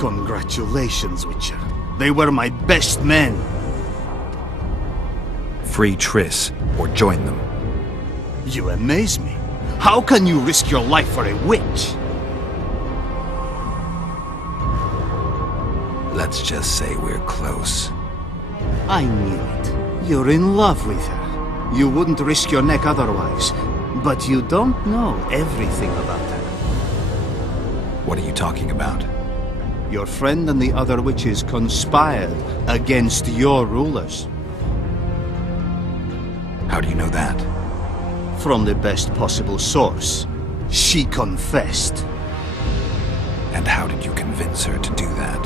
Congratulations, Witcher. They were my best men. Free Triss, or join them. You amaze me. How can you risk your life for a witch? Let's just say we're close. I knew it. You're in love with her. You wouldn't risk your neck otherwise. But you don't know everything about her. What are you talking about? Your friend and the other witches conspired against your rulers. How do you know that? From the best possible source. She confessed. And how did you convince her to do that?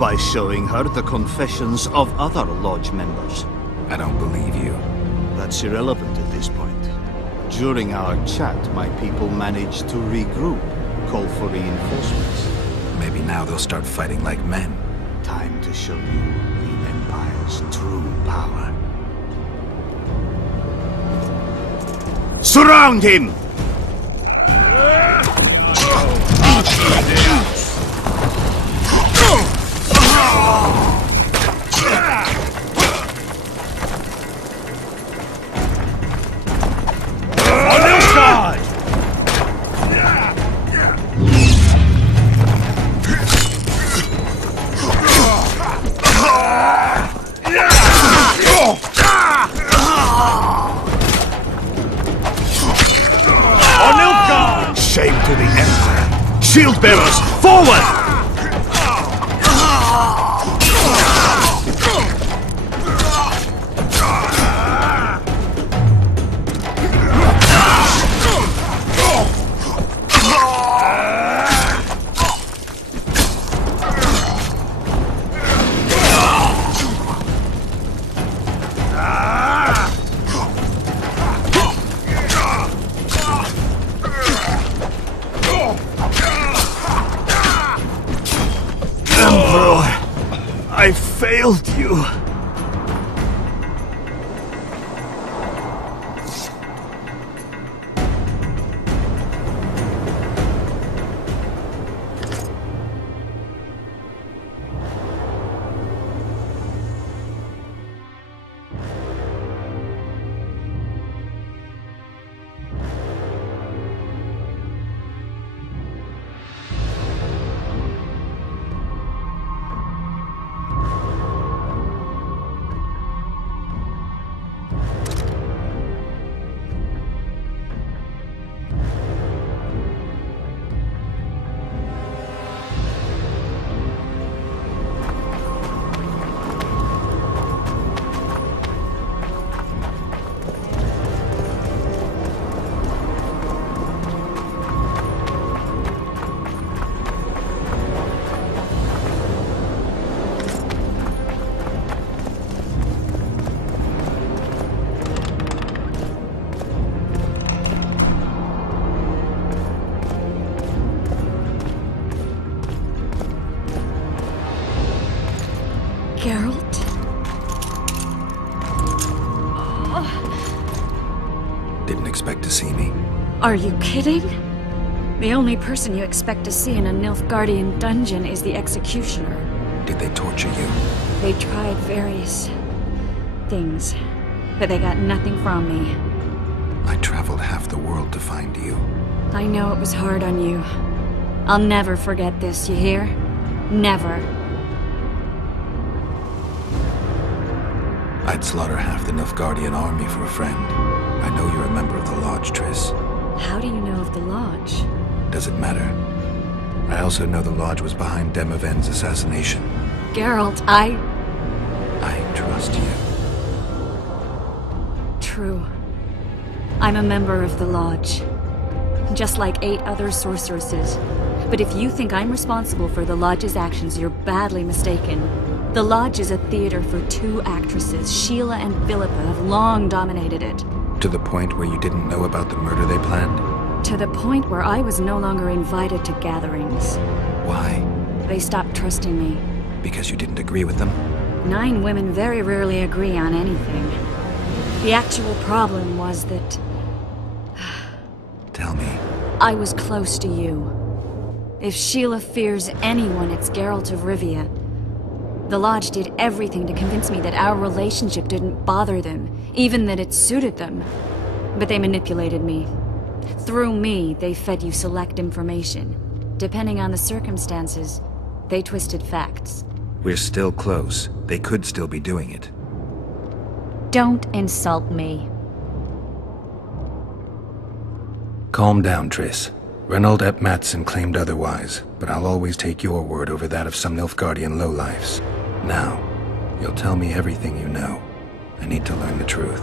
By showing her the confessions of other lodge members. I don't believe you. That's irrelevant at this point. During our chat, my people managed to regroup, call for reinforcements. Maybe now they'll start fighting like men. Time to show you the Empire's true power. Surround him! Shame to the Empire! Shield bearers, forward! I failed you. Geralt? Didn't expect to see me. Are you kidding? The only person you expect to see in a Nilfgaardian dungeon is the executioner. Did they torture you? They tried various things, but they got nothing from me. I traveled half the world to find you. I know it was hard on you. I'll never forget this, you hear? Never. I'd slaughter half the Nilfgaardian army for a friend. I know you're a member of the Lodge, Triss. How do you know of the Lodge? Does it matter? I also know the Lodge was behind Demoven's assassination. Geralt, I trust you. True. I'm a member of the Lodge. Just like 8 other sorceresses. But if you think I'm responsible for the Lodge's actions, you're badly mistaken. The Lodge is a theater for 2 actresses. Sheila and Philippa have long dominated it. To the point where you didn't know about the murder they planned? To the point where I was no longer invited to gatherings. Why? They stopped trusting me. Because you didn't agree with them? 9 women very rarely agree on anything. The actual problem was that... Tell me. I was close to you. If Sheila fears anyone, it's Geralt of Rivia. The Lodge did everything to convince me that our relationship didn't bother them, even that it suited them. But they manipulated me. Through me, they fed you select information. Depending on the circumstances, they twisted facts. We're still close. They could still be doing it. Don't insult me. Calm down, Triss. Reynold Ep Matson claimed otherwise, but I'll always take your word over that of some Nilfgaardian lowlifes. Now, you'll tell me everything you know. I need to learn the truth.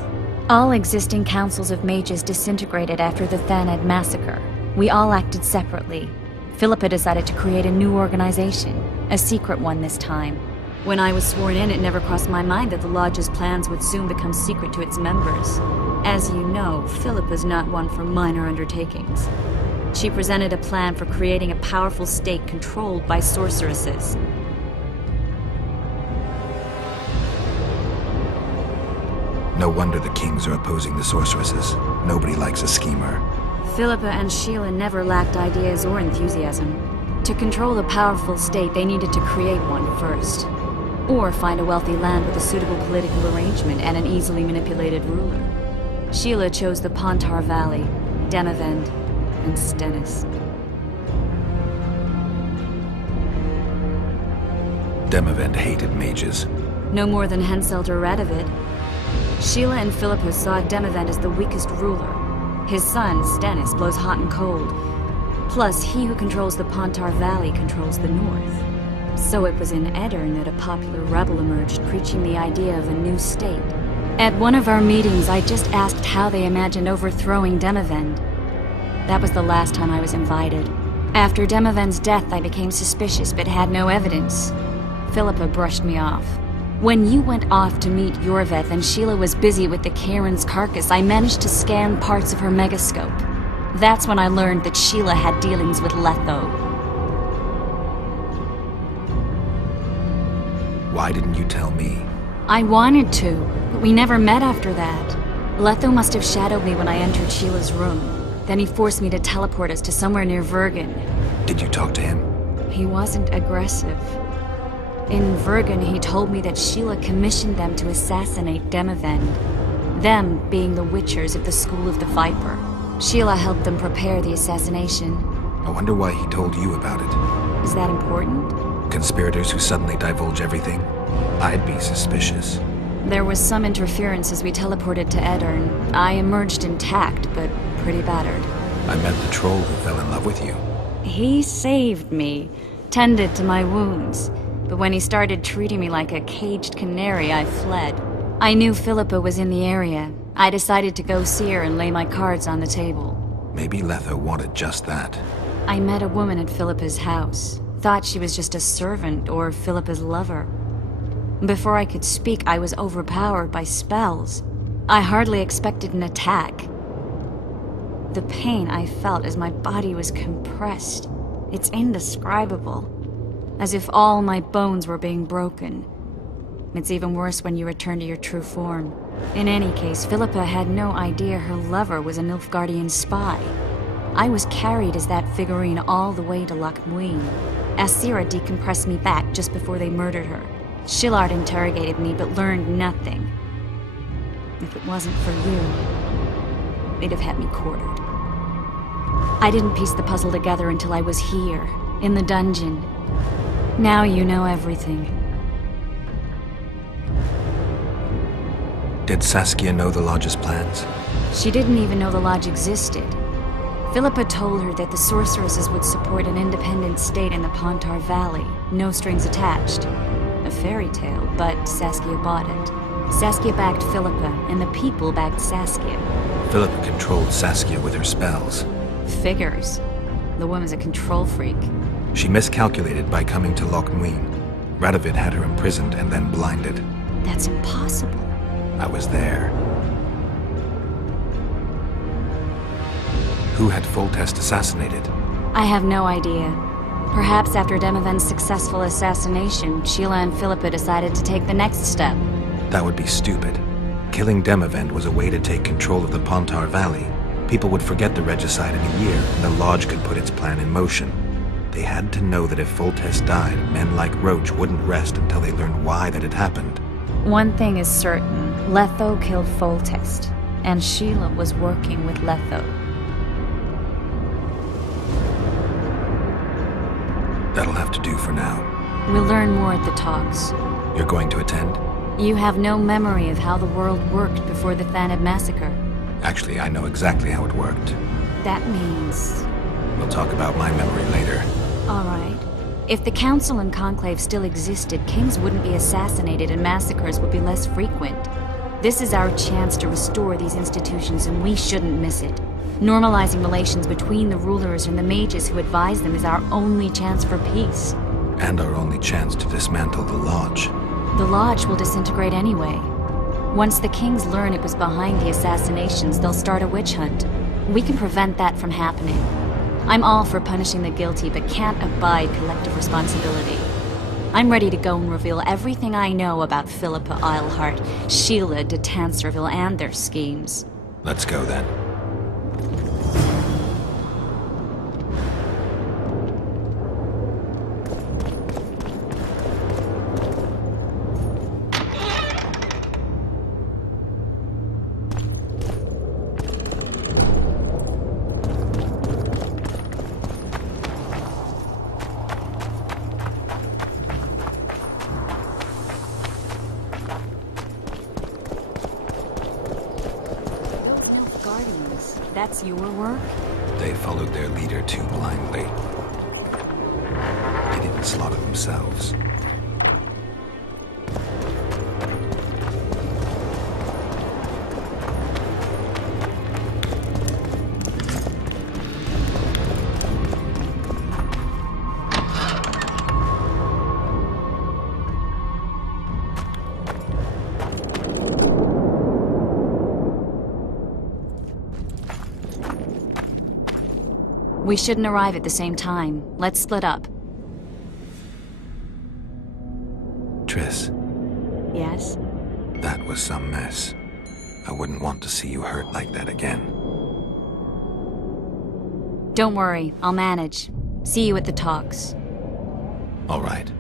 All existing councils of mages disintegrated after the Thanad massacre. We all acted separately. Philippa decided to create a new organization, a secret one this time. When I was sworn in, it never crossed my mind that the Lodge's plans would soon become secret to its members. As you know, Philippa's not one for minor undertakings. She presented a plan for creating a powerful state controlled by sorceresses. No wonder the kings are opposing the sorceresses. Nobody likes a schemer. Philippa and Sheila never lacked ideas or enthusiasm. To control a powerful state, they needed to create one first. Or find a wealthy land with a suitable political arrangement and an easily manipulated ruler. Sheila chose the Pontar Valley, Demavend, and Stennis. Demavend hated mages. No more than Henselt or Radovid. Sheila and Philippa saw Demavend as the weakest ruler. His son, Stennis, blows hot and cold. Plus, he who controls the Pontar Valley controls the north. So it was in Edirn that a popular rebel emerged, preaching the idea of a new state. At one of our meetings, I just asked how they imagined overthrowing Demavend. That was the last time I was invited. After Demavend's death, I became suspicious, but had no evidence. Philippa brushed me off. When you went off to meet Yorveth and Sheila was busy with the Karen's carcass, I managed to scan parts of her megascope. That's when I learned that Sheila had dealings with Letho. Why didn't you tell me? I wanted to, but we never met after that. Letho must have shadowed me when I entered Sheila's room. Then he forced me to teleport us to somewhere near Vergen. Did you talk to him? He wasn't aggressive. In Vergen, he told me that Sheila commissioned them to assassinate Demavend. Them being the Witchers of the School of the Viper. Sheila helped them prepare the assassination. I wonder why he told you about it. Is that important? Conspirators who suddenly divulge everything? I'd be suspicious. There was some interference as we teleported to Edirn. I emerged intact, but pretty battered. I met the troll who fell in love with you. He saved me, tended to my wounds. But when he started treating me like a caged canary, I fled. I knew Philippa was in the area. I decided to go see her and lay my cards on the table. Maybe Letho wanted just that. I met a woman at Philippa's house. Thought she was just a servant or Philippa's lover. Before I could speak, I was overpowered by spells. I hardly expected an attack. The pain I felt as my body was compressed. It's indescribable. As if all my bones were being broken. It's even worse when you return to your true form. In any case, Philippa had no idea her lover was a Nilfgaardian spy. I was carried as that figurine all the way to Loch Muin. Asira decompressed me back just before they murdered her. Shillard interrogated me but learned nothing. If it wasn't for you, they'd have had me quartered. I didn't piece the puzzle together until I was here, in the dungeon. Now you know everything. Did Saskia know the Lodge's plans? She didn't even know the Lodge existed. Philippa told her that the sorceresses would support an independent state in the Pontar Valley, no strings attached. A fairy tale, but Saskia bought it. Saskia backed Philippa, and the people backed Saskia. Philippa controlled Saskia with her spells. Figures. The woman's a control freak. She miscalculated by coming to Loch Muin. Radovid had her imprisoned and then blinded. That's impossible. I was there. Who had Foltest assassinated? I have no idea. Perhaps after Demavend's successful assassination, Sheila and Philippa decided to take the next step. That would be stupid. Killing Demavend was a way to take control of the Pontar Valley. People would forget the regicide in a year, and the Lodge could put its plan in motion. They had to know that if Foltest died, men like Roach wouldn't rest until they learned why that had happened. One thing is certain. Letho killed Foltest, and Sheila was working with Letho. That'll have to do for now. We'll learn more at the talks. You're going to attend? You have no memory of how the world worked before the Thanid massacre. Actually, I know exactly how it worked. That means... We'll talk about my memory later. All right. If the Council and Conclave still existed, kings wouldn't be assassinated and massacres would be less frequent. This is our chance to restore these institutions, and we shouldn't miss it. Normalizing relations between the rulers and the mages who advise them is our only chance for peace. And our only chance to dismantle the Lodge. The Lodge will disintegrate anyway. Once the kings learn it was behind the assassinations, they'll start a witch hunt. We can prevent that from happening. I'm all for punishing the guilty, but can't abide collective responsibility. I'm ready to go and reveal everything I know about Philippa Eilhart, Sheila de Tanserville, and their schemes. Let's go then. That's your work? They followed their leader too blindly. They didn't slaughter themselves. We shouldn't arrive at the same time. Let's split up. Triss. Yes? That was some mess. I wouldn't want to see you hurt like that again. Don't worry, I'll manage. See you at the talks. All right.